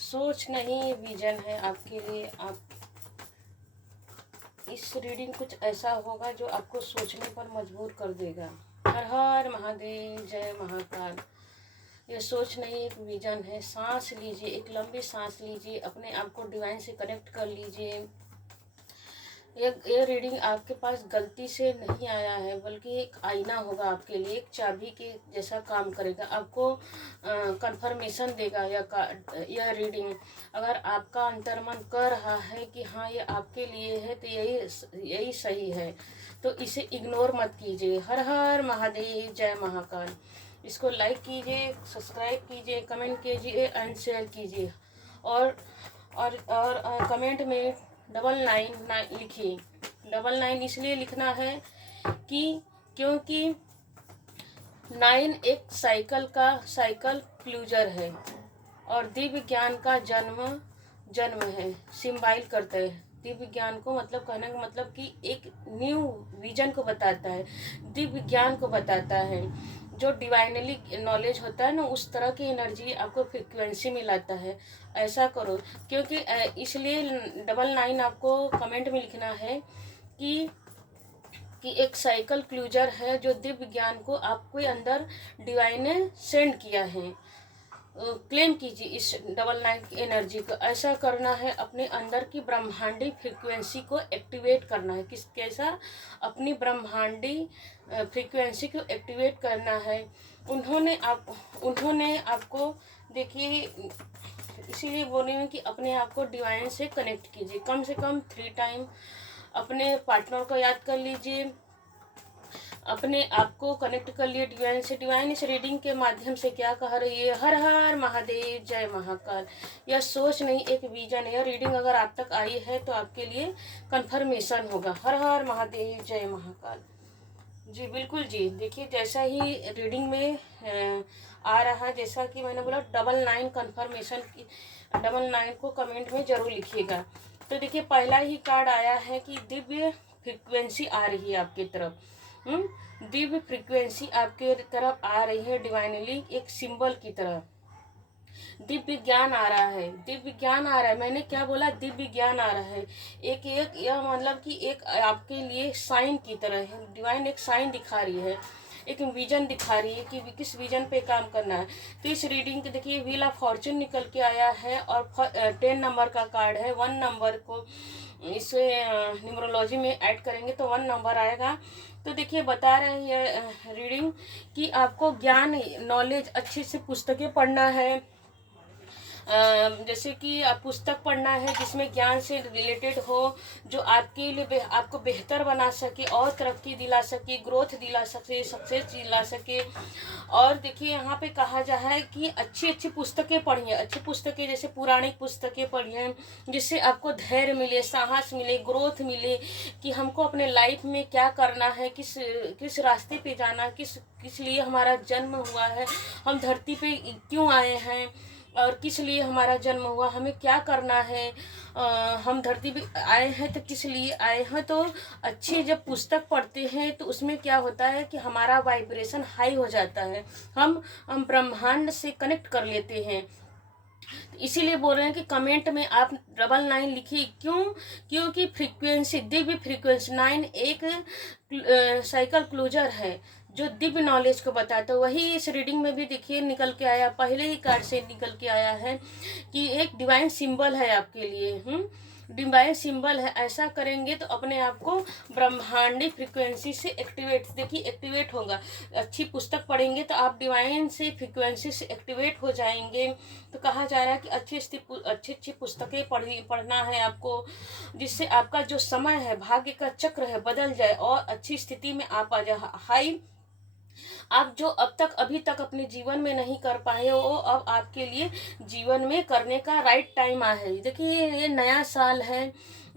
सोच नहीं विजन है आपके लिए। आप इस रीडिंग कुछ ऐसा होगा जो आपको सोचने पर मजबूर कर देगा। हर हर महादेव, जय महाकाल। ये सोच नहीं एक विजन है। सांस लीजिए, एक लंबी सांस लीजिए, अपने आप को डिवाइन से कनेक्ट कर लीजिए। ये रीडिंग आपके पास गलती से नहीं आया है, बल्कि एक आईना होगा आपके लिए, एक चाबी के जैसा काम करेगा। आपको कंफर्मेशन देगा यह रीडिंग। अगर आपका अंतर्मन कह रहा है कि हाँ ये आपके लिए है, तो यही सही है। तो इसे इग्नोर मत कीजिए। हर हर महादेव, जय महाकाल। इसको लाइक कीजिए, सब्सक्राइब कीजिए, कमेंट कीजिए एंड शेयर कीजिए। और कमेंट में 999 लिखिए। 99 इसलिए लिखना है क्योंकि 9 एक साइकिल क्लूजर है और दिव्य ज्ञान का जन्म है, सिम्बाइल करता है। दिव्य ज्ञान को मतलब कहने का मतलब कि एक न्यू विजन को बताता है, दिव्य ज्ञान को बताता है। जो डिवाइनली नॉलेज होता है ना, उस तरह की एनर्जी आपको फ्रिक्वेंसी में लाता है। ऐसा करो, क्योंकि इसलिए 99 आपको कमेंट में लिखना है कि एक साइकिल क्लूजर है जो दिव्य ज्ञान को आपके अंदर डिवाइन ने सेंड किया है। क्लेम कीजिए इस 99 की एनर्जी को। ऐसा करना है, अपने अंदर की ब्रह्मांडी फ्रीक्वेंसी को एक्टिवेट करना है। कैसा? अपनी ब्रह्मांडी फ्रीक्वेंसी को एक्टिवेट करना है। उन्होंने आपको देखिए, इसीलिए बोल रही हूँ कि अपने आप को डिवाइन से कनेक्ट कीजिए। कम से कम 3 टाइम अपने पार्टनर को याद कर लीजिए, अपने आप को कनेक्ट कर लिए डिवाइन से। डिवाइन इस रीडिंग के माध्यम से क्या कह रही है? हर हर महादेव, जय महाकाल। यह सोच नहीं एक विजन है। यह रीडिंग अगर आप तक आई है तो आपके लिए कंफर्मेशन होगा। हर हर महादेव, जय महाकाल। जी बिल्कुल जी। देखिए, जैसा ही रीडिंग में आ रहा, जैसा कि मैंने बोला 99 कंफर्मेशन की, 99 को कमेंट में जरूर लिखिएगा। तो देखिए, पहला ही कार्ड आया है कि दिव्य फ्रिक्वेंसी आ रही है आपकी तरफ। दिव्य फ्रिक्वेंसी आपके तरफ आ रही है, डिवाइनली एक सिंबल की तरह। दिव्य ज्ञान आ रहा है, दिव्य ज्ञान आ रहा है। मैंने क्या बोला? दिव्य ज्ञान आ रहा है। एक यह मतलब कि एक आपके लिए साइन की तरह है। डिवाइन एक साइन दिखा रही है, एक विजन दिखा रही है कि किस विजन पे काम करना है। तो इस रीडिंग के देखिए, व्हील ऑफ फॉर्चून निकल के आया है और 10 नंबर का कार्ड है। 1 नंबर को इसे न्यूमरोलॉजी में ऐड करेंगे तो 1 नंबर आएगा। तो देखिए, बता रहे हैं रीडिंग कि आपको ज्ञान, नॉलेज, अच्छे से पुस्तकें पढ़ना है। जैसे कि आप पुस्तक पढ़ना है जिसमें ज्ञान से रिलेटेड हो, जो आपके लिए आपको बेहतर बना सके और तरक्की दिला सके, ग्रोथ दिला सके, सक्सेस दिला सके। और देखिए, यहाँ पे कहा जा रहा है कि अच्छी अच्छी पुस्तकें पढ़िए। अच्छी पुस्तकें जैसे पौराणिक पुस्तकें पढ़िए, जिससे आपको धैर्य मिले, साहस मिले, ग्रोथ मिले कि हमको अपने लाइफ में क्या करना है, किस रास्ते पे जाना, किस लिए हमारा जन्म हुआ है, हम धरती पे क्यों आए हैं और किस लिए हमारा जन्म हुआ, हमें क्या करना है, हम धरती पे आए हैं तो किस लिए आए हैं। तो अच्छी जब पुस्तक पढ़ते हैं तो उसमें क्या होता है कि हमारा वाइब्रेशन हाई हो जाता है, हम ब्रह्मांड से कनेक्ट कर लेते हैं। इसीलिए बोल रहे हैं कि कमेंट में आप 99 लिखिए। क्योंकि फ्रीक्वेंसी, दिव्य फ्रीक्वेंसी 9 एक साइकिल क्लोजर है जो दिव्य नॉलेज को बताता है। वही इस रीडिंग में भी देखिए निकल के आया, पहले ही कार्ड से निकल के आया है कि एक डिवाइन सिंबल है आपके लिए। डिवाइन सिंबल है। ऐसा करेंगे तो अपने आप को ब्रह्मांडी फ्रिक्वेंसी से एक्टिवेट होगा। अच्छी पुस्तक पढ़ेंगे तो आप डिवाइन से फ्रिक्वेंसी से एक्टिवेट हो जाएंगे। तो कहा जा रहा है कि अच्छी पुस्तकें पढ़ना है आपको, जिससे आपका जो समय है, भाग्य का चक्र है, बदल जाए और अच्छी स्थिति में आप आ जाए। आप जो अभी तक अपने जीवन में नहीं कर पाए हो, अब आपके लिए जीवन में करने का राइट टाइम आया है। देखिए, ये नया साल है,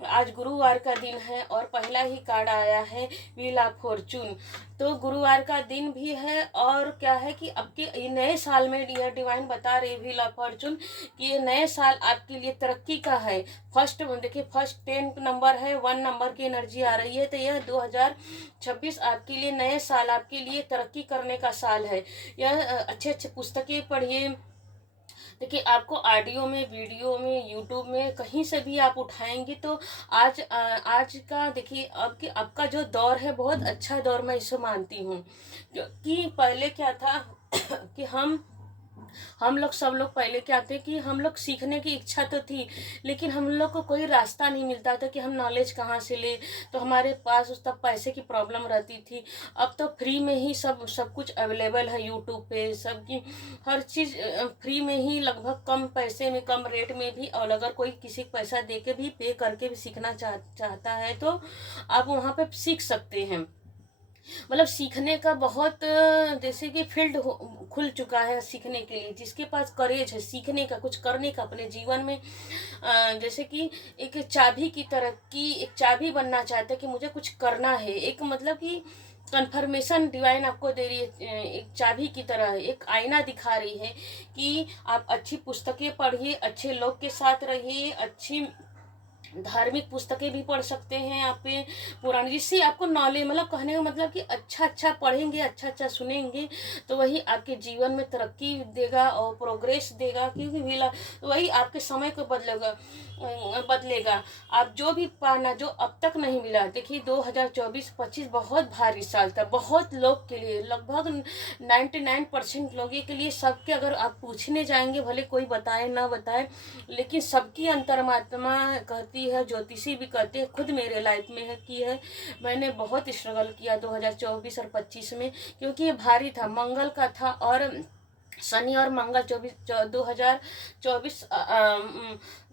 आज गुरुवार का दिन है और पहला ही कार्ड आया है व्हील ऑफ फॉर्चून। तो गुरुवार का दिन भी है और क्या है कि आपके नए साल में यह डिवाइन बता रही है व्हील ऑफ फॉर्चून कि ये नए साल आपके लिए तरक्की का है। फर्स्ट 10 नंबर है, 1 नंबर की एनर्जी आ रही है। तो यह 2026 आपके लिए, नए साल आपके लिए तरक्की करने का साल है। यह अच्छे पुस्तकें पढ़िए, देखिए आपको ऑडियो में, वीडियो में, यूट्यूब में कहीं से भी आप उठाएंगे तो आज का देखिए अब का जो दौर है बहुत अच्छा दौर मैं इसे मानती हूँ। कि पहले क्या था कि हम लोग सब लोग पहले क्या थे कि हम लोग सीखने की इच्छा तो थी, लेकिन हम लोग को कोई रास्ता नहीं मिलता था कि हम नॉलेज कहाँ से ले। तो हमारे पास उस तब पैसे की प्रॉब्लम रहती थी। अब तो फ्री में ही सब सब कुछ अवेलेबल है यूट्यूब पे, सबकी हर चीज़ फ्री में ही, लगभग कम पैसे में, कम रेट में भी। और अगर कोई किसी को पैसा दे के भी, पे करके भी सीखना चाहता है तो आप वहाँ पे सीख सकते हैं। मतलब सीखने का बहुत जैसे कि फील्ड खुल चुका है सीखने के लिए। जिसके पास करेज है सीखने का, कुछ करने का अपने जीवन में, जैसे कि एक चाबी की तरह, की एक चाबी बनना चाहते हैं कि मुझे कुछ करना है, एक मतलब कि कन्फर्मेशन डिवाइन आपको दे रही है, एक चाबी की तरह है, एक आईना दिखा रही है कि आप अच्छी पुस्तकें पढ़िए, अच्छे लोग के साथ रहिए, अच्छी धार्मिक पुस्तकें भी पढ़ सकते हैं आप पे पुरानी, जिससे आपको नॉलेज, मतलब कहने का मतलब कि अच्छा अच्छा पढ़ेंगे, अच्छा अच्छा सुनेंगे तो वही आपके जीवन में तरक्की देगा और प्रोग्रेस देगा। क्योंकि वही आपके समय को बदलेगा। आप जो भी पाना जो अब तक नहीं मिला, देखिए 2024-25 बहुत भारी साल था बहुत लोग के लिए, लगभग 99% लोगों के लिए। सबके अगर आप पूछने जाएंगे, भले कोई बताए ना बताए, लेकिन सबकी अंतर्मात्मा कहती है, ज्योतिषी भी कहते हैं, खुद मेरे लाइफ में है की है। मैंने बहुत स्ट्रगल किया 2024 और 25 में, क्योंकि ये भारी था, मंगल का था और शनि और मंगल 2024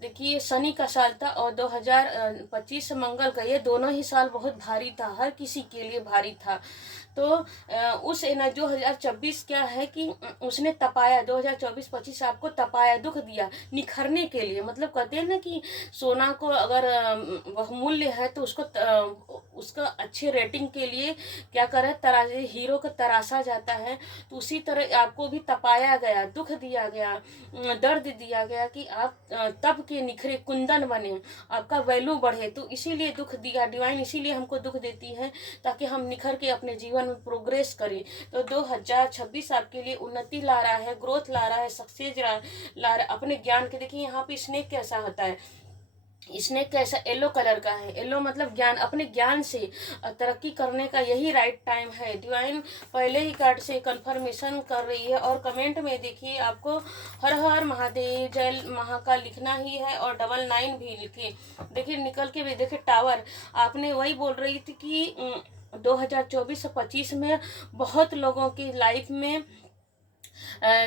देखिए शनि का साल था और 2025 मंगल का, ये दोनों ही साल बहुत भारी था, हर किसी के लिए भारी था। तो उस 2026 क्या है कि उसने तपाया, 2024-25 आपको तपाया, दुख दिया निखरने के लिए। मतलब कहते हैं ना कि सोना को अगर वह मूल्य है तो उसका अच्छे रेटिंग के लिए क्या करे, तराजे हीरो को तराशा जाता है। तो उसी तरह आपको भी तपाया गया, दुख दिया गया, दर्द दिया गया कि आप तब के निखरे कुंदन बने, आपका वैल्यू बढ़े। तो इसीलिए दुख दिया डिवाइन, इसीलिए हमको दुख देती है ताकि हम निखर के अपने जीवन में प्रोग्रेस करें। तो 2026 आपके लिए उन्नति ला रहा है, ग्रोथ ला रहा है, सक्सेस ला रहा है अपने ज्ञान के। देखिए यहाँ पे स्नेक कैसा होता है, स्नेक कैसा येलो कलर का है, येलो मतलब ज्ञान, अपने ज्ञान से तरक्की करने का यही राइट टाइम है। डिवाइन पहले ही कार्ड से कंफर्मेशन कर रही है। और कमेंट में देखिए आपको हर हर महादेव जय महाकाल लिखना ही है और 99 भी लिखे। देखिए निकल के भी देखिए टावर, आपने वही बोल रही थी कि 2024-25 में बहुत लोगों की लाइफ में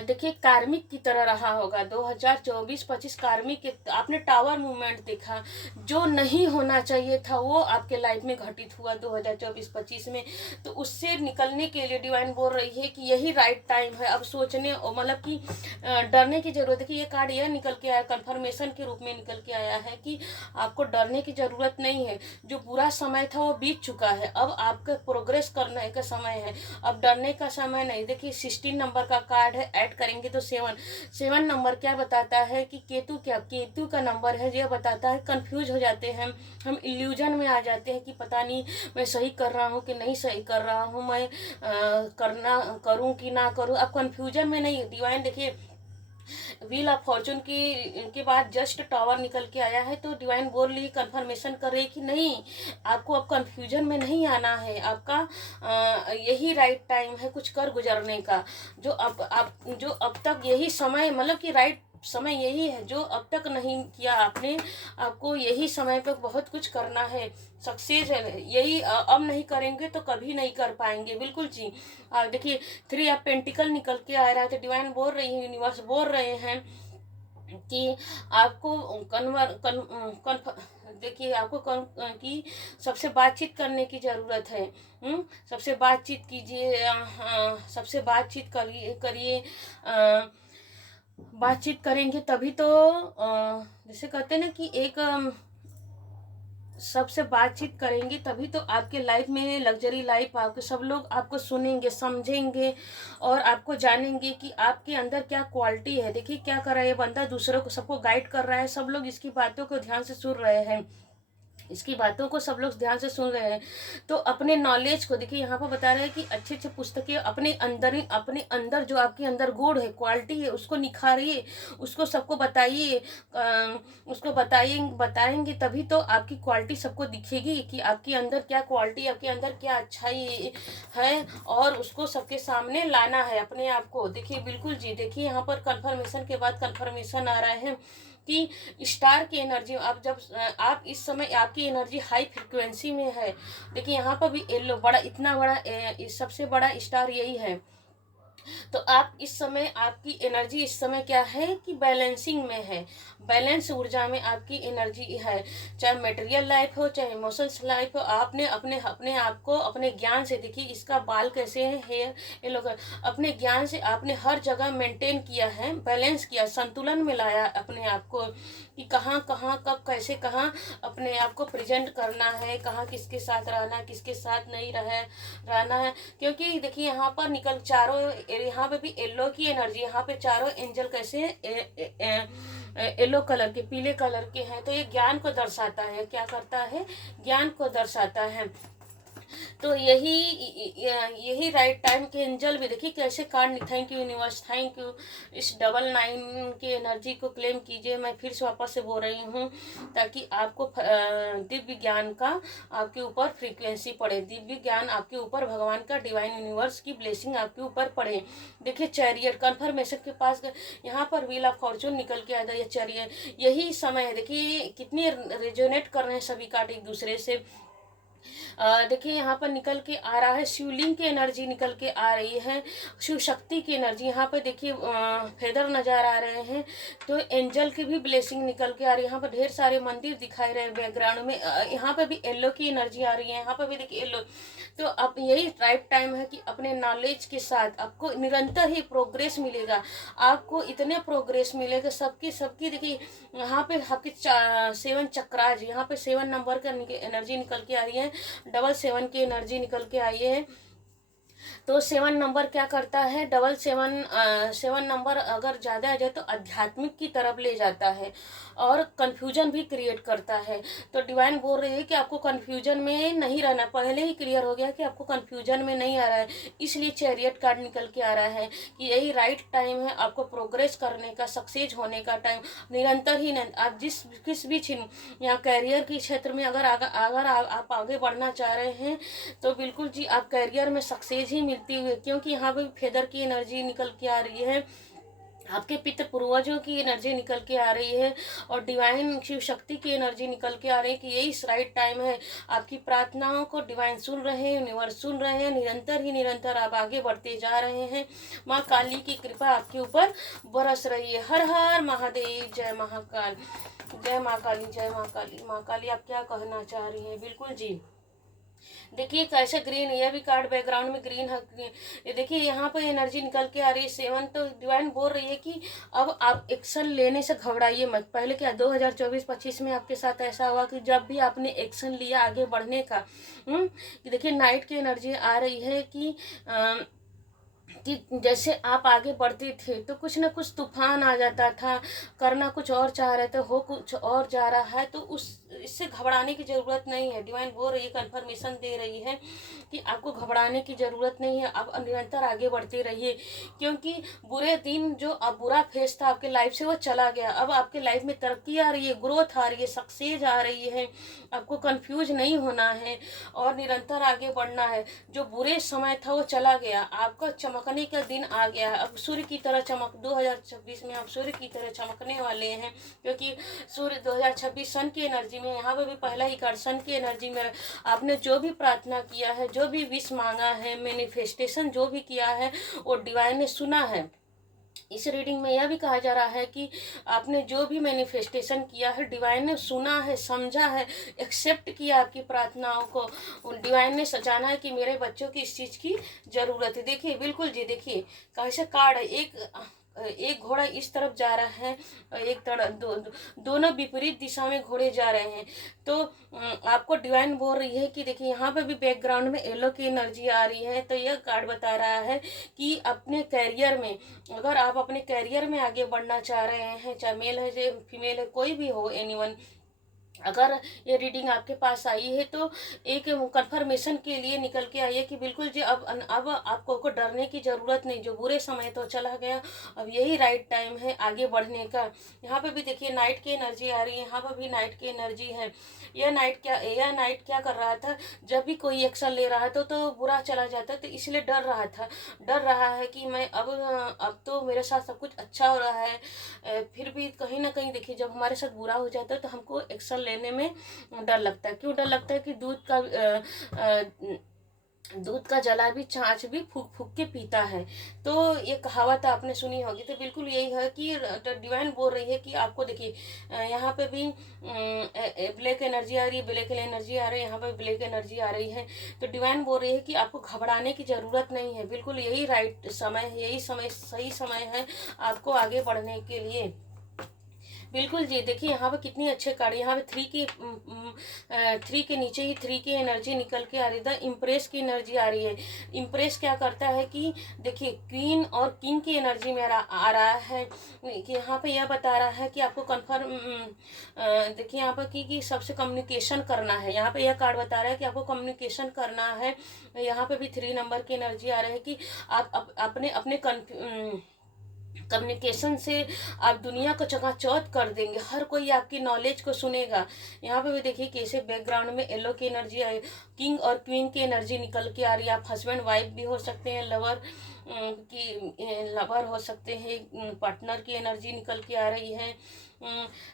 देखिए कार्मिक की तरह रहा होगा। 2024-25 कार्मिक, आपने टावर मूवमेंट देखा, जो नहीं होना चाहिए था वो आपके लाइफ में घटित हुआ 2024-25 में। तो उससे निकलने के लिए डिवाइन बोल रही है कि यही राइट टाइम है। अब सोचने मतलब कि डरने की जरूरत है कि ये कार्ड यह निकल के आया, कंफर्मेशन के रूप में निकल के आया है कि आपको डरने की जरूरत नहीं है। जो बुरा समय था वो बीत चुका है, अब आपका प्रोग्रेस करने का समय है, अब डरने का समय नहीं। देखिए 16 नंबर का कार्ड है, ऐड करेंगे तो 7 नंबर क्या बताता है कि केतु का नंबर है। यह बताता है कंफ्यूज हो जाते हैं हम, इल्यूजन में आ जाते हैं कि पता नहीं मैं सही कर रहा हूँ कि नहीं सही कर रहा हूँ, मैं करूँ कि ना करूँ। अब कंफ्यूजन में नहीं। डिवाइन देखिए व्हील ऑफ फॉर्चून की के बाद जस्ट टावर निकल के आया है। तो डिवाइन बोल रही, कंफर्मेशन कर रही कि नहीं, आपको अब कंफ्यूजन में नहीं आना है, आपका यही राइट टाइम है कुछ कर गुजरने का। जो अब तक यही समय, मतलब कि राइट समय यही है, जो अब तक नहीं किया आपने, आपको यही समय पर बहुत कुछ करना है। सक्सेस है यही, अब नहीं करेंगे तो कभी नहीं कर पाएंगे, बिल्कुल जी। देखिए 3 ऑफ पेंटिकल निकल के आ रहा है। तो डिवाइन बोल रही है, यूनिवर्स बोल रहे हैं कि आपको देखिए आपको कि सबसे बातचीत करने की ज़रूरत है। सबसे बातचीत कीजिए, सबसे बातचीत करिए। बातचीत करेंगे तभी तो जैसे कहते हैं ना कि एक सबसे बातचीत करेंगे तभी तो आपके लाइफ में लग्जरी लाइफ, आपके सब लोग आपको सुनेंगे, समझेंगे और आपको जानेंगे कि आपके अंदर क्या क्वालिटी है। देखिए क्या कर रहा है ये बंदा, दूसरों को सबको गाइड कर रहा है, सब लोग इसकी बातों को ध्यान से सुन रहे हैं। इसकी बातों को सब लोग ध्यान से सुन रहे हैं। तो अपने नॉलेज को देखिए, यहाँ पर बता रहे हैं कि अच्छे अच्छे पुस्तकें अपने अंदर ही, अपने अंदर जो आपके अंदर गुण है, क्वालिटी है, उसको निखारिए, उसको सबको बताइए। उसको बताएंगे तभी तो आपकी क्वालिटी सबको दिखेगी कि आपके अंदर क्या क्वालिटी, आपके अंदर क्या अच्छाई है, और उसको सबके सामने लाना है अपने आप को। देखिए बिल्कुल जी, देखिए यहाँ पर कन्फर्मेशन के बाद कन्फर्मेशन आ रहा है कि स्टार की एनर्जी, आप जब आप इस समय आपकी एनर्जी हाई फ्रिक्वेंसी में है। देखिए यहाँ पर भी येलो बड़ा, इतना बड़ा सबसे बड़ा स्टार यही है। तो आप इस समय, आपकी एनर्जी इस समय क्या है कि बैलेंसिंग में है, बैलेंस ऊर्जा में आपकी एनर्जी है। चाहे मटेरियल लाइफ हो, चाहे इमोशंस लाइफ हो, आपने अपने अपने आप को अपने ज्ञान से, देखिए इसका बाल कैसे है, हेयर ये लोग, अपने ज्ञान से आपने हर जगह मेंटेन किया है, बैलेंस किया, संतुलन में लाया अपने आप को कि कहाँ कहाँ कब कैसे कहाँ अपने आप को प्रेजेंट करना है, कहाँ किसके साथ रहना है, किसके साथ नहीं रहना है। क्योंकि देखिए यहाँ पर निकल चारों, यहाँ पे भी येलो की एनर्जी, यहाँ पे चारों एंजल कैसे येलो कलर के, पीले कलर के हैं। तो ये ज्ञान को दर्शाता है, क्या करता है, ज्ञान को दर्शाता है। तो यही राइट टाइम के एंजल भी देखिए कैसे card, thank you universe, thank you. इस 99 की एनर्जी को क्लेम कीजिए। मैं फिर से वापस से बोल रही हूँ ताकि आपको दिव्य ज्ञान का आपके ऊपर फ्रीक्वेंसी पड़े, दिव्य ज्ञान आपके ऊपर, भगवान का डिवाइन यूनिवर्स की ब्लेसिंग आपके ऊपर पड़े। देखिए चैरियट कन्फर्मेशन के पास यहाँ पर व्हील ऑफ फॉर्चून निकल के आया, ये चैरियट यही समय है। देखिए कितने रेजोनेट कर रहे हैं सभी कार्ड एक दूसरे से। देखिए यहाँ पर निकल के आ रहा है शिवलिंग की एनर्जी, निकल के आ रही है शिव शक्ति की एनर्जी। यहाँ पर देखिए फेदर नजर आ रहे हैं, तो एंजल की भी ब्लेसिंग निकल के आ रही है। यहाँ पर ढेर सारे मंदिर दिखाई रहे हैं बैकग्राउंड में। यहाँ पर भी येलो की एनर्जी आ रही है, यहाँ पर भी देखिए येलो। तो अब यही राइट टाइम है कि अपने नॉलेज के साथ आपको निरंतर ही प्रोग्रेस मिलेगा, आपको इतने प्रोग्रेस मिलेगा सबकी सबकी। देखिए यहाँ पे आपके 7 चक्राज, यहाँ पे 7 नंबर का एनर्जी निकल के आ रही है, 777 की एनर्जी निकल के आई है। तो 7 नंबर क्या करता है, 777 नंबर अगर ज़्यादा आ जाए तो आध्यात्मिक की तरफ ले जाता है और कन्फ्यूजन भी क्रिएट करता है। तो डिवाइन बोल रही है कि आपको कन्फ्यूजन में नहीं रहना, पहले ही क्लियर हो गया कि आपको कन्फ्यूजन में नहीं आ रहा है, इसलिए चैरियट कार्ड निकल के आ रहा है कि यही राइट टाइम है आपको प्रोग्रेस करने का, सक्सेस होने का टाइम। निरंतर ही आप किस भी यहाँ कैरियर के क्षेत्र में अगर आप आगे बढ़ना चाह रहे हैं तो बिल्कुल जी आप कैरियर में सक्सेस ही मिलती हुई, क्योंकि यहाँ पे फेदर की एनर्जी निकल के आ रही है, आपके पितृ पूर्वजों की एनर्जी निकल के आ रही है और डिवाइन शिव शक्ति की एनर्जी निकल के आ रही है कि यही राइट टाइम है। आपकी प्रार्थनाओं को डिवाइन सुन रहे हैं, यूनिवर्स सुन रहे हैं, निरंतर आप आगे बढ़ते जा रहे हैं। माँ काली की कृपा आपके ऊपर बरस रही है। हर हर महादेव, जय महाकाल, जय माँ काली, जय माँ काली। माँ काली आप क्या कहना चाह रही हैं? बिल्कुल जी, देखिए कैसे ग्रीन, यह भी कार्ड बैकग्राउंड में ग्रीन है। ये देखिए यहाँ पर एनर्जी निकल के आ रही है 7। तो डिवाइन बोल रही है कि अब आप एक्शन लेने से घबराइए मत। पहले क्या 2024-25 में आपके साथ ऐसा हुआ कि जब भी आपने एक्शन लिया आगे बढ़ने का, कि देखिए नाइट की एनर्जी आ रही है कि जैसे आप आगे बढ़ते थे तो कुछ ना कुछ तूफान आ जाता था, करना कुछ और चाह रहे थे, हो कुछ और जा रहा है, तो इससे घबराने की ज़रूरत नहीं है। डिवाइन बोल रही है, कन्फर्मेशन दे रही है कि आपको घबराने की ज़रूरत नहीं है, आप निरंतर आगे बढ़ते रहिए। क्योंकि बुरे दिन जो अब बुरा फेज था आपके लाइफ से वो चला गया, अब आपके लाइफ में तरक्की आ रही है, ग्रोथ आ रही है, सक्सेस आ रही है। आपको कंफ्यूज नहीं होना है और निरंतर आगे बढ़ना है। जो बुरे समय था वो चला गया, आपका चमकने का दिन आ गया है। अब सूर्य की तरह चमक, 2026 में आप सूर्य की तरह चमकने वाले हैं, क्योंकि सूर्य 2026 सन की एनर्जी में, यहाँ पे भी पहला ही कार्ड सन की एनर्जी में। आपने जो भी प्रार्थना किया है, जो भी विश मांगा है, मैनिफेस्टेशन जो भी किया है, वो डिवाइन ने सुना है। इस रीडिंग में यह भी कहा जा रहा है कि आपने जो भी मैनिफेस्टेशन किया है, डिवाइन ने सुना है, समझा है, एक्सेप्ट किया आपकी प्रार्थनाओं को। डिवाइन ने जाना है कि मेरे बच्चों की इस चीज़ की ज़रूरत है। देखिए बिल्कुल जी, देखिए कैसे कार्ड है, एक घोड़ा इस तरफ जा रहा है, एक तरफ दोनों विपरीत दिशा में घोड़े जा रहे हैं। तो आपको डिवाइन बोल रही है कि देखिए यहाँ पे भी बैकग्राउंड में येलो की एनर्जी आ रही है। तो यह कार्ड बता रहा है कि अपने कैरियर में, अगर आप अपने कैरियर में आगे बढ़ना चाह रहे हैं, चाहे मेल है चाहे फीमेल है, कोई भी हो, एनीवन, अगर ये रीडिंग आपके पास आई है तो एक कंफर्मेशन के लिए निकल के आई है कि बिल्कुल जी अब आपको को डरने की ज़रूरत नहीं। जो बुरे समय तो चला गया, अब यही राइट टाइम है आगे बढ़ने का। यहाँ पे भी देखिए नाइट की एनर्जी आ रही है, यहाँ पर भी नाइट की एनर्जी है। यह नाइट क्या कर रहा था, जब भी कोई एक्शन ले रहा था तो बुरा चला जाता, तो इसलिए डर रहा था। डर रहा है कि मैं अब तो मेरे साथ सब कुछ अच्छा हो रहा है, फिर भी कहीं ना कहीं देखिए जब हमारे साथ बुरा हो जाता है तो हमको एक्शन लेने में डर लगता है। क्यों डर लगता है कि दूध का जला भी छाछ भी फूक फूक के पीता है। तो ये कहावत आपने सुनी होगी। तो बिल्कुल यही है कि डिवाइन बोल रही है कि आपको देखिए यहाँ पे भी ब्लैक एनर्जी आ रही है, ब्लैक एनर्जी आ रही है, यहाँ पे ब्लैक एनर्जी आ रही है। तो डिवाइन बोल रही है कि आपको घबराने की ज़रूरत नहीं है। बिल्कुल यही राइट समय है, यही समय सही समय है आपको आगे बढ़ने के लिए। बिल्कुल जी, देखिए यहाँ पे कितनी अच्छे कार्ड, यहाँ पे थ्री के नीचे ही थ्री की एनर्जी निकल के आ रही है। इम्प्रेस की एनर्जी आ रही है। इम्प्रेस क्या करता है कि देखिए क्वीन और किंग की एनर्जी में आ रहा है कि यहाँ पे यह बता रहा है कि आपको कन्फर्म देखिए यहाँ पर कि सबसे कम्युनिकेशन करना है। यहाँ पे यह कार्ड बता रहा है कि आपको कम्युनिकेशन करना है। यहाँ पे भी 3 नंबर की एनर्जी आ रही है कि आप अपने अपने कम्युनिकेशन से आप दुनिया को चकाचौंध कर देंगे। हर कोई आपकी नॉलेज को सुनेगा। यहाँ पे भी देखिए कैसे बैकग्राउंड में येलो की एनर्जी आई, किंग और क्वीन की एनर्जी निकल के आ रही है। आप हस्बैंड वाइफ भी हो सकते हैं, लवर हो सकते हैं, पार्टनर की एनर्जी निकल के आ रही है।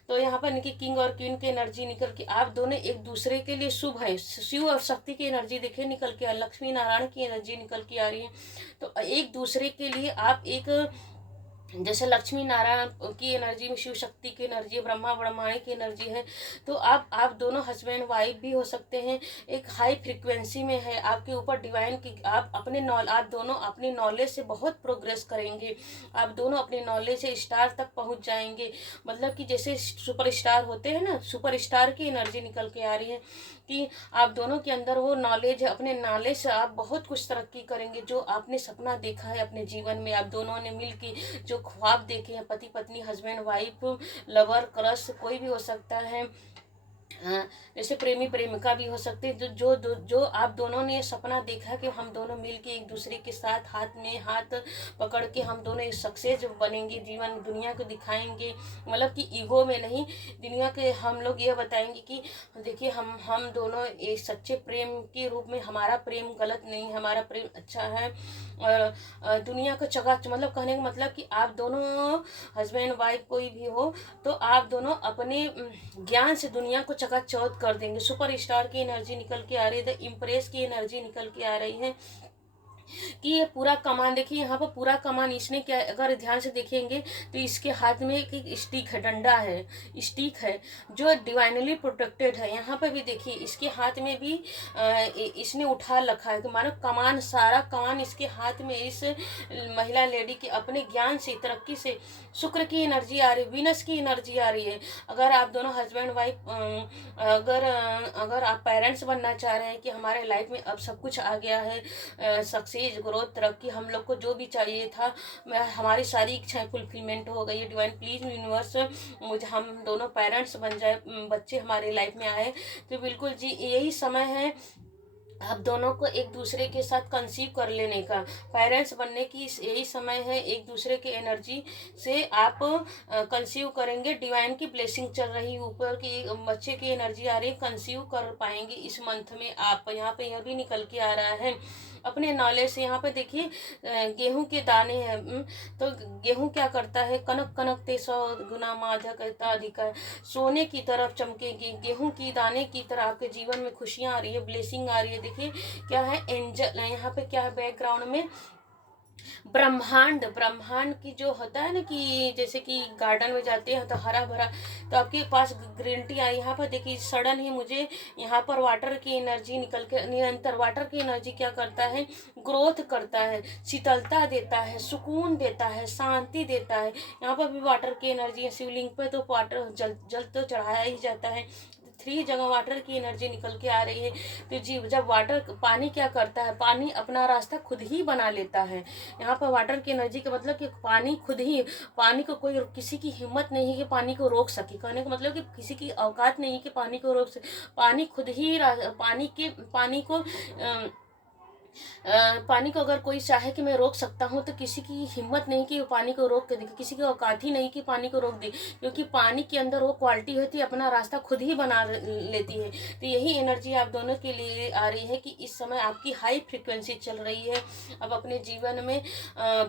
तो यहाँ पर इनकी किंग और क्वीन की एनर्जी निकल के आप दोनों एक दूसरे के लिए शुभ है। शिव और शक्ति की एनर्जी देखिए निकल के, लक्ष्मी नारायण की एनर्जी निकल के आ रही है। तो एक दूसरे के लिए आप एक जैसे लक्ष्मी नारायण की एनर्जी में शिव शक्ति की एनर्जी, ब्रह्मा ब्रह्माणी की एनर्जी है। तो आप दोनों हस्बैंड वाइफ भी हो सकते हैं। एक हाई फ्रिक्वेंसी में है आपके ऊपर डिवाइन की, आप दोनों अपनी नॉलेज से बहुत प्रोग्रेस करेंगे। आप दोनों अपनी नॉलेज से स्टार तक पहुंच जाएंगे। मतलब कि जैसे सुपर स्टार होते हैं ना, सुपर स्टार की एनर्जी निकल के आ रही है कि आप दोनों के अंदर वो नॉलेज है। अपने नॉलेज से आप बहुत कुछ तरक्की करेंगे। जो आपने सपना देखा है अपने जीवन में, आप दोनों ने मिलके जो ख्वाब देखे हैं, पति पत्नी, हस्बैंड वाइफ, लवर, क्रश, कोई भी हो सकता है। जैसे प्रेमी प्रेमिका भी हो सकते हैं। जो आप दोनों ने सपना देखा है कि हम दोनों मिलके एक दूसरे के साथ हाथ में हाथ पकड़ के हम दोनों एक सक्सेस बनेंगे, जीवन दुनिया को दिखाएंगे। मतलब कि ईगो में नहीं, दुनिया के हम लोग ये बताएंगे कि देखिए हम दोनों एक सच्चे प्रेम के रूप में, हमारा प्रेम गलत नहीं, हमारा प्रेम अच्छा है। और दुनिया को मतलब कहने का मतलब कि आप दोनों हस्बैंड वाइफ कोई भी हो तो आप दोनों अपने ज्ञान से दुनिया को चकाचौंध कर देंगे। सुपर स्टार की एनर्जी निकल के आ रही है, इम्प्रेस की एनर्जी निकल के आ रही है कि ये पूरा कमान देखिए। यहाँ पर पूरा कमान इसने क्या, अगर ध्यान से देखेंगे तो इसके हाथ में एक स्टिक है, डंडा है, स्टिक है जो डिवाइनली प्रोटेक्टेड है। यहाँ पर भी देखिए इसके हाथ में भी इसने उठा रखा है कि मानो कमान, सारा कमान इसके हाथ में। इस महिला लेडी के अपने ज्ञान से, तरक्की से, शुक्र की एनर्जी आ रही है, वीनस की एनर्जी आ रही है। अगर आप दोनों हस्बैंड वाइफ अगर आप पेरेंट्स बनना चाह रहे हैं कि हमारे लाइफ में अब सब कुछ आ गया है, सक्सेस, ग्रोथ, तरक्की, हम लोग को जो भी चाहिए था, हमारी सारी इच्छाएं फुलफिलमेंट हो गई है। डिवाइन प्लीज यूनिवर्स मुझे हम दोनों पेरेंट्स बन जाए, बच्चे हमारे लाइफ में आए। तो बिल्कुल जी यही समय है आप दोनों को एक दूसरे के साथ कंसीव कर लेने का, पेरेंट्स बनने की यही समय है। एक दूसरे के एनर्जी से आप कंसीव करेंगे। डिवाइन की ब्लेसिंग चल रही, ऊपर की बच्चे की एनर्जी आ रही, कंसीव कर पाएंगे इस मंथ में आप। यहाँ पे यह भी निकल के आ रहा है अपने नॉलेज से। यहाँ पे देखिए गेहूं के दाने हैं। तो गेहूं क्या करता है, कनक कनक ते 100 गुना माधक अधिक है, सोने की तरफ चमकेगी। गेहूं की दाने की तरह आपके जीवन में खुशियां आ रही है, ब्लेसिंग आ रही है। देखिए क्या है, एंजल, यहाँ पे क्या है बैकग्राउंड में, ब्रह्मांड। ब्रह्मांड की जो होता है ना कि जैसे कि गार्डन में जाते हैं तो हरा भरा, तो आपके पास ग्रीन टी आई। यहाँ पर देखिए सडन ही मुझे यहाँ पर वाटर की एनर्जी निकल के, निरंतर वाटर की एनर्जी क्या करता है, ग्रोथ करता है, शीतलता देता है, सुकून देता है, शांति देता है। यहाँ पर भी वाटर की एनर्जी है। शिवलिंग पे तो वाटर जल तो चढ़ाया ही जाता है। 3 जगह वाटर की एनर्जी निकल के आ रही है। तो जी जब वाटर पानी क्या करता है, पानी अपना रास्ता खुद ही बना लेता है। यहाँ पर वाटर की एनर्जी का मतलब कि पानी खुद ही, पानी को कोई किसी की हिम्मत नहीं है कि पानी को रोक सके। कहने का मतलब कि किसी की औकात नहीं है कि पानी को रोक सके। पानी खुद ही पानी को अगर कोई चाहे कि मैं रोक सकता हूँ, तो किसी की हिम्मत नहीं कि पानी को रोक के देखे, किसी की औकात ही नहीं कि पानी को रोक दे, क्योंकि पानी के अंदर वो क्वालिटी होती है, अपना रास्ता खुद ही बना लेती है। तो यही एनर्जी आप दोनों के लिए आ रही है कि इस समय आपकी हाई फ्रिक्वेंसी चल रही है। अब अपने जीवन में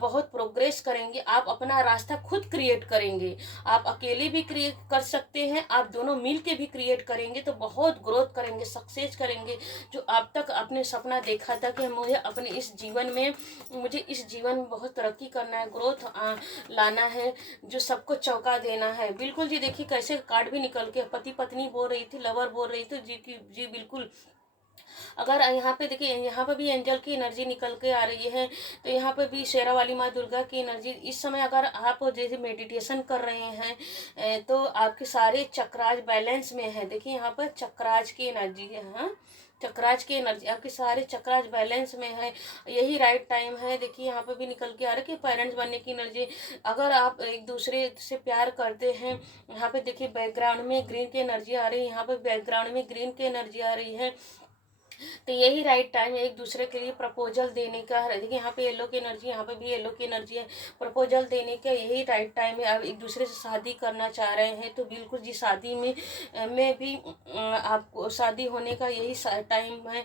बहुत प्रोग्रेस करेंगे, आप अपना रास्ता खुद क्रिएट करेंगे। आप अकेले भी क्रिएट कर सकते हैं, आप दोनों मिल के भी क्रिएट करेंगे तो बहुत ग्रोथ करेंगे, सक्सेस करेंगे। जो आप तक अपने सपना देखा था कि मुझे अपने इस जीवन में बहुत तरक्की करना है, ग्रोथ लाना है, जो सबको चौंका देना है। बिल्कुल जी, देखिए कैसे कार्ड भी निकल के पति पत्नी बोल रही थी, लवर बोल रही थी जी की जी बिल्कुल। अगर यहाँ पे देखिए, यहाँ पे भी एंजल की एनर्जी निकल के आ रही है, तो यहाँ पे भी शेरा वाली माँ दुर्गा की एनर्जी। इस समय अगर आप जैसे मेडिटेशन कर रहे हैं तो आपके सारे चक्राज बैलेंस में है। देखिए यहाँ पर चक्राज की एनर्जी है, हाँ चक्राज की एनर्जी, आपके सारे चक्राज बैलेंस में है। यही राइट टाइम है। देखिए यहाँ पे भी निकल के आ रहा है कि पेरेंट्स बनने की एनर्जी। अगर आप एक दूसरे से प्यार करते हैं, यहाँ पे देखिए बैकग्राउंड में ग्रीन की एनर्जी आ रही है, यहाँ पे बैकग्राउंड में ग्रीन की एनर्जी आ रही है। तो यही राइट टाइम है एक दूसरे के लिए प्रपोजल देने का। देखिए यहाँ पे येलो की एनर्जी, यहाँ पे भी येलो की एनर्जी है। प्रपोजल देने का यही राइट टाइम है। आप एक दूसरे से शादी करना चाह रहे हैं तो बिल्कुल जी, शादी में भी आपको शादी होने का यही टाइम है।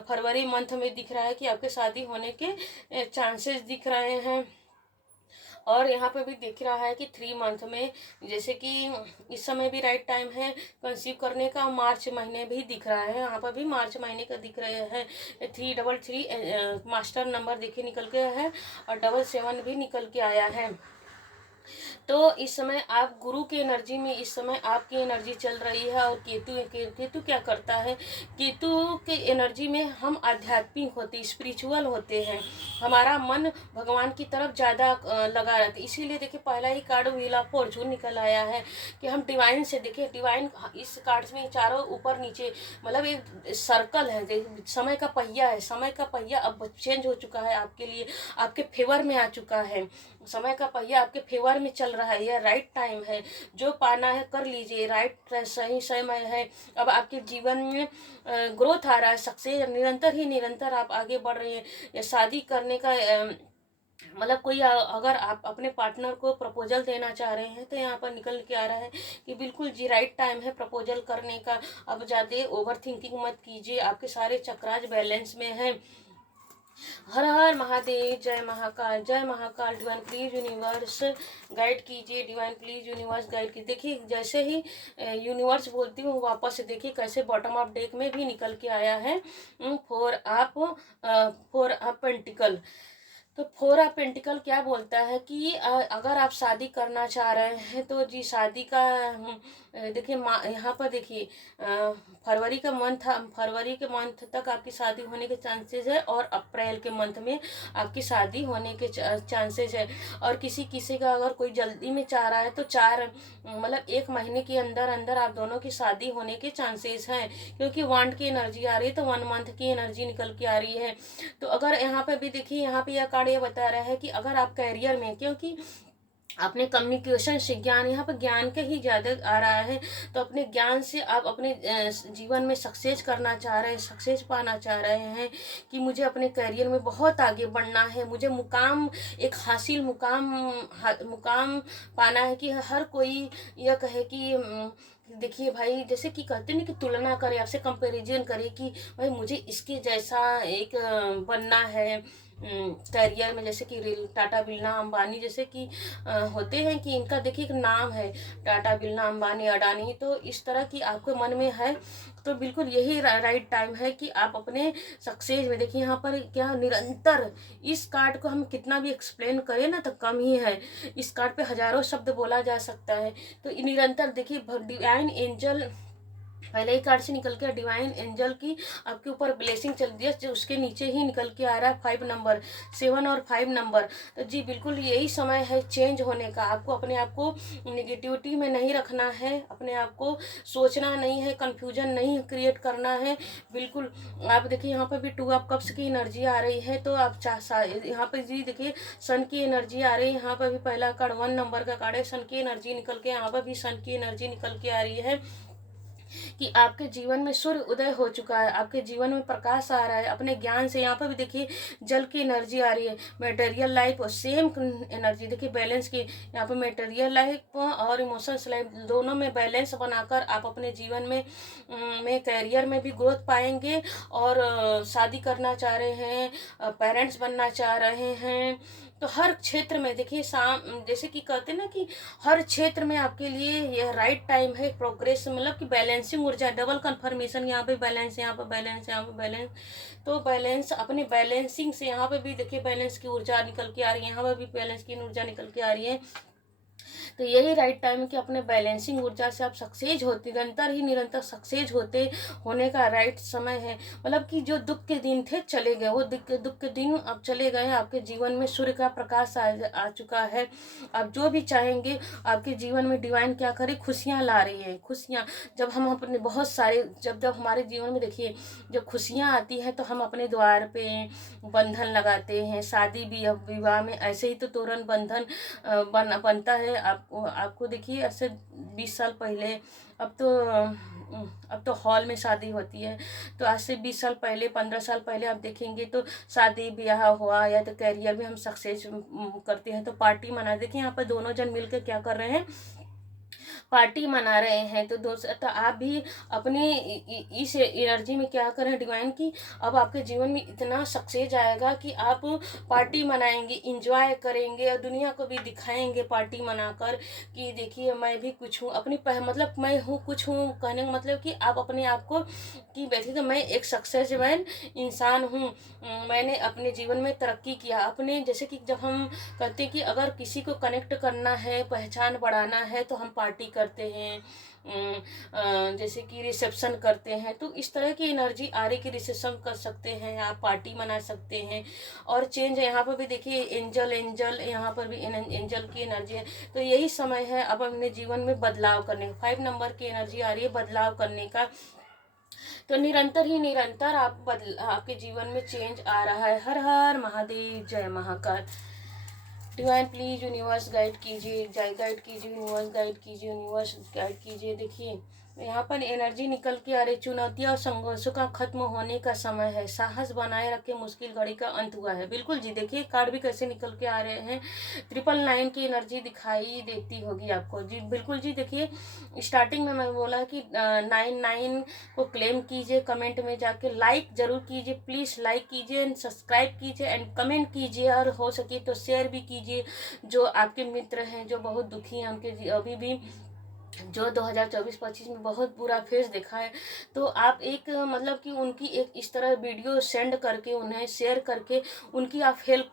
फरवरी मंथ में दिख रहा है कि आपके शादी होने के चांसेस दिख रहे हैं। और यहाँ पे भी दिख रहा है कि 3 मंथ में, जैसे कि इस समय भी राइट टाइम है कंसीव करने का। मार्च महीने भी दिख रहा है, यहाँ पर भी मार्च महीने का दिख रहे हैं। 333 मास्टर नंबर देखिए निकल के है, और 77 भी निकल के आया है। तो इस समय आप गुरु की एनर्जी में, इस समय आपकी एनर्जी चल रही है। और केतु क्या करता है, केतु के एनर्जी में हम आध्यात्मिक होते, स्पिरिचुअल होते हैं, हमारा मन भगवान की तरफ ज़्यादा लगा रहता है। इसीलिए देखिए पहला ही कार्ड व्हील ऑफ फॉर्चून निकल आया है कि हम डिवाइन से, देखिए डिवाइन इस कार्ड्स में चारों ऊपर नीचे मतलब एक सर्कल है, समय का पहिया है। समय का पहिया अब चेंज हो चुका है आपके लिए, आपके फेवर में आ चुका है। समय का पहिया आपके फेवर में चल रहा है। यह राइट टाइम है, जो पाना है कर लीजिए, राइट सही समय है। अब आपके जीवन में ग्रोथ आ रहा है, सक्सेस, निरंतर आप आगे बढ़ रहे हैं। या शादी करने का मतलब कोई अगर आप अपने पार्टनर को प्रपोजल देना चाह रहे हैं तो यहाँ पर निकल के आ रहा है कि बिल्कुल जी राइट टाइम है प्रपोजल करने का। अब ज़्यादा ओवर थिंकिंग मत कीजिए, आपके सारे चक्राज बैलेंस में हैं। हर हर महादेव, जय महाकाल, जय Mahakal. Divine please universe guide कीजिए, डिवाइन प्लीज यूनिवर्स गाइड कीजिए। देखिए जैसे ही यूनिवर्स बोलती हूँ वापस से देखिए कैसे बॉटम ऑफ डेक में भी निकल के आया है फोर अप पेंटिकल। तो 4 ऑफ पेंटिकल क्या बोलता है कि अगर आप शादी करना चाह रहे हैं तो जी शादी का देखिए यहाँ पर देखिए फरवरी के मंथ तक आपकी शादी होने के चांसेस है, और अप्रैल के मंथ में आपकी शादी होने के चांसेस है। और किसी का अगर कोई जल्दी में चाह रहा है तो 1 महीने के अंदर अंदर आप दोनों की शादी होने के चांसेस हैं, क्योंकि वांड की एनर्जी आ रही है तो 1 मंथ की एनर्जी निकल के आ रही है। तो अगर यहाँ पे भी देखिए, यहाँ पे यह कार्ड ये बता रहा है कि अगर आप करियर में, क्योंकि अपने कम्युनिकेशन से ज्ञान, यहाँ पर ज्ञान के ही ज़्यादा आ रहा है, तो अपने ज्ञान से आप अपने जीवन में सक्सेस करना चाह रहे हैं, सक्सेस पाना चाह रहे हैं कि मुझे अपने करियर में बहुत आगे बढ़ना है, मुझे एक हासिल मुकाम पाना है कि हर कोई यह कहे कि देखिए भाई, जैसे कि कहते नहीं कि तुलना करे, आपसे कंपैरिजन करे कि भाई मुझे इसके जैसा एक बनना है करियर में। जैसे कि टाटा बिरला अंबानी जैसे कि होते हैं कि इनका देखिए एक नाम है टाटा बिरला अंबानी अडानी, तो इस तरह की आपके मन में है तो बिल्कुल यही राइट टाइम है कि आप अपने सक्सेस में, देखिए यहाँ पर क्या निरंतर, इस कार्ड को हम कितना भी एक्सप्लेन करें ना तो कम ही है। इस कार्ड पे हजारों शब्द बोला जा सकता है। तो निरंतर देखिए डिवाइन एंजल पहले ही कार्ड से निकल के डिवाइन एंजल की आपके ऊपर ब्लेसिंग चल रही है, जो उसके नीचे ही निकल के आ रहा है 5 नंबर, 7 और 5 नंबर। तो जी बिल्कुल यही समय है चेंज होने का। आपको अपने आप को निगेटिविटी में नहीं रखना है, अपने आप को सोचना नहीं है, कन्फ्यूजन नहीं क्रिएट करना है। बिल्कुल आप देखिए यहाँ पर भी 2 ऑफ कप्स की एनर्जी आ रही है, तो आप यहाँ पर जी देखिए सन की एनर्जी आ रही है। यहाँ पर भी पहला कार्ड 1 नंबर का कार्ड है, सन की एनर्जी निकल के, यहाँ पर भी सन की एनर्जी निकल के आ रही है कि आपके जीवन में सूर्य उदय हो चुका है, आपके जीवन में प्रकाश आ रहा है अपने ज्ञान से। यहाँ पर भी देखिए जल की एनर्जी आ रही है, मटेरियल लाइफ और सेम एनर्जी देखिए बैलेंस की। यहाँ पर मटेरियल लाइफ और इमोशंस लाइफ दोनों में बैलेंस बनाकर आप अपने जीवन में कैरियर में भी ग्रोथ पाएंगे। और शादी करना चाह रहे हैं, पेरेंट्स बनना चाह रहे हैं, तो हर क्षेत्र में देखिए जैसे कि कहते हैं ना कि हर क्षेत्र में आपके लिए यह राइट टाइम है प्रोग्रेस, मतलब कि बैलेंसिंग ऊर्जा, डबल कंफर्मेशन। यहाँ पे बैलेंस, यहाँ पे बैलेंस, यहाँ पे बैलेंस, तो बैलेंस अपने बैलेंसिंग से यहाँ पे भी देखिए बैलेंस की ऊर्जा निकल के आ रही है, यहाँ पे भी बैलेंस की ऊर्जा निकल के आ रही है। तो यही राइट टाइम है कि अपने बैलेंसिंग ऊर्जा से आप सक्सेस होते, निरंतर सक्सेस होने का राइट समय है। मतलब कि जो दुख के दिन थे चले गए, वो दुख के दिन अब चले गए। आपके जीवन में सूर्य का प्रकाश आ चुका है। आप जो भी चाहेंगे आपके जीवन में डिवाइन क्या करे, खुशियाँ ला रही है। खुशियाँ जब हम अपने बहुत सारे जब हमारे जीवन में देखिए जब खुशियाँ आती हैं तो हम अपने द्वार पे बंधन लगाते हैं। शादी भी विवाह में ऐसे ही तो तोरण बंधन बनता है। आपको देखिए ऐसे 20 साल पहले, अब तो हॉल में शादी होती है, तो आज से 20 साल पहले, 15 साल पहले आप देखेंगे तो शादी ब्याह हुआ या तो करियर में हम सक्सेस करते हैं तो पार्टी मना। देखिए यहाँ पर दोनों जन मिलकर क्या कर रहे हैं, पार्टी मना रहे हैं। तो दोस्त तो आप भी अपनी इस एनर्जी में क्या करें डिवाइन की, अब आपके जीवन में इतना सक्सेस आएगा कि आप पार्टी मनाएंगे, इंजॉय करेंगे और दुनिया को भी दिखाएंगे पार्टी मनाकर कि देखिए मैं भी कुछ हूँ। अपनी मतलब मैं हूँ कुछ हूँ कहने का मतलब कि आप अपने आप को कि वैसे तो मैं एक सक्सेसफुल इंसान हूँ, मैंने अपने जीवन में तरक्की किया। अपने जैसे कि जब हम कहते हैं कि अगर किसी को कनेक्ट करना है, पहचान बढ़ाना है, तो हम पार्टी करते हैं, जैसे कि रिसेप्शन करते हैं। तो इस तरह की एनर्जी आ रही कि रिसेप्शन कर सकते हैं, आप पार्टी मना सकते हैं। और चेंज यहाँ पर भी देखिए एंजल यहाँ पर भी एंजल की एनर्जी है। तो यही समय है अब अपने जीवन में बदलाव करने का। 5 नंबर की एनर्जी आ रही है बदलाव करने का। तो निरंतर आपके जीवन में चेंज आ रहा है। हर हर महादेव, जय Mahakal. Divine please universe guide कीजिए, गाइड कीजिए, यूनिवर्स गाइड कीजिए, यूनिवर्स गाइड कीजिए। देखिए यहाँ पर एनर्जी निकल के आ रही, चुनौतियाँ और संघर्षों का खत्म होने का समय है, साहस बनाए रखे, मुश्किल घड़ी का अंत हुआ है। बिल्कुल जी, देखिए कार्ड भी कैसे निकल के आ रहे हैं। 999 की एनर्जी दिखाई देती होगी आपको जी। बिल्कुल जी, देखिए स्टार्टिंग में मैं बोला कि 99 को क्लेम कीजिए, कमेंट में जाके लाइक जरूर कीजिए, प्लीज़ लाइक कीजिए एंड सब्सक्राइब कीजिए एंड कमेंट कीजिए, और हो सके तो शेयर भी कीजिए। जो आपके मित्र हैं जो बहुत दुखी हैं, उनके अभी भी जो 2024-25 में बहुत बुरा फेस देखा है, तो आप एक मतलब कि उनकी एक इस तरह वीडियो सेंड करके उन्हें शेयर करके उनकी आप हेल्प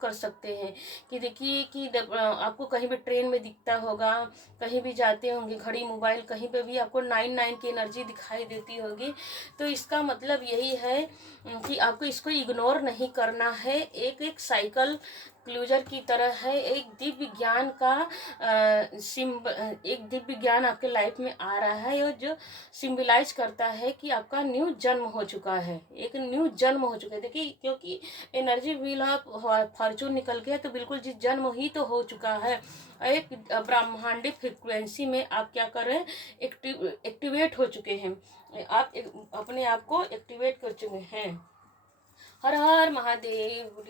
कर सकते हैं। कि देखिए कि आपको कहीं भी ट्रेन में दिखता होगा, कहीं भी जाते होंगे, घड़ी मोबाइल कहीं पे भी आपको 99 की एनर्जी दिखाई देती होगी। तो इसका मतलब यही है कि आपको इसको इग्नोर नहीं करना है। एक साइकिल क्लूजर की तरह है, एक दिव्य ज्ञान का एक दिव्य ज्ञान आपके लाइफ में आ रहा है, और जो सिंबलाइज करता है कि आपका न्यू जन्म हो चुका है, एक न्यू जन्म हो चुका है। देखिए क्योंकि एनर्जी व्हील ऑफ फॉर्चून निकल गया, तो बिल्कुल जिस जन्म ही तो हो चुका है। एक ब्रह्मांडिक फ्रिक्वेंसी में आप क्या कर रहे हैं, एक्टिवेट हो चुके हैं, आप अपने आप को एक्टिवेट कर चुके हैं। हर हर महादेव।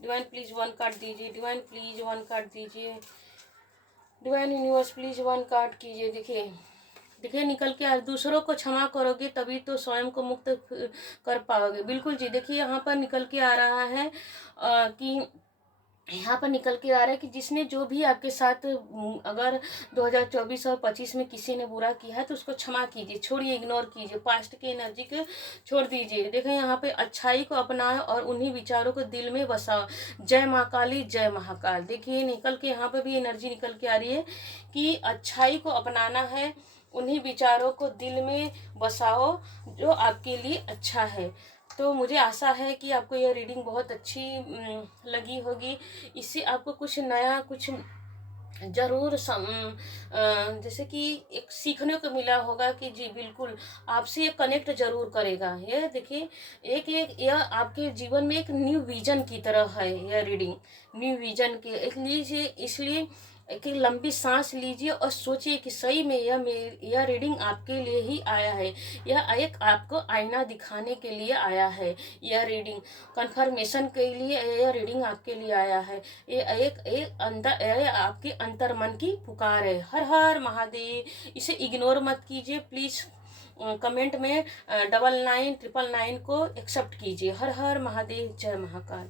डिवाइन प्लीज 1 कार्ड दीजिए, डिवाइन प्लीज 1 कार्ड दीजिए, डिवाइन यूनिवर्स प्लीज 1 कार्ड कीजिए। देखिए निकल के आज दूसरों को क्षमा करोगे तभी तो स्वयं को मुक्त कर पाओगे। बिल्कुल जी, देखिए यहाँ पर निकल के आ रहा है कि यहाँ पर निकल के आ रहा है कि जिसने जो भी आपके साथ अगर 2024 और 25 में किसी ने बुरा किया है तो उसको क्षमा कीजिए, छोड़िए, इग्नोर कीजिए, पास्ट की एनर्जी को छोड़ दीजिए। देखें यहाँ पे अच्छाई को अपनाओ और उन्हीं विचारों को दिल में बसाओ। जय माँ काली, जय महाकाल। देखिए निकल के यहाँ पे भी एनर्जी निकल के आ रही है कि अच्छाई को अपनाना है, उन्हीं विचारों को दिल में बसाओ जो आपके लिए अच्छा है। तो मुझे आशा है कि आपको यह रीडिंग बहुत अच्छी लगी होगी। इससे आपको कुछ नया, कुछ ज़रूर जैसे कि एक सीखने को मिला होगा कि जी बिल्कुल आपसे ये कनेक्ट ज़रूर करेगा। ये देखिए, एक एक यह आपके जीवन में एक न्यू विजन की तरह है यह रीडिंग। न्यू विजन के एक लीजिए, इसलिए एक लंबी सांस लीजिए और सोचिए कि सही में यह रीडिंग आपके लिए ही आया है। यह एक आपको आईना दिखाने के लिए आया है। यह रीडिंग कंफर्मेशन के लिए, यह रीडिंग आपके लिए आया है। ये एक अंदर, ये आपके अंतर मन की पुकार है। हर हर महादेव। इसे इग्नोर मत कीजिए प्लीज़। कमेंट में 9999 को एक्सेप्ट कीजिए। हर हर महादेव, जय महाकाल।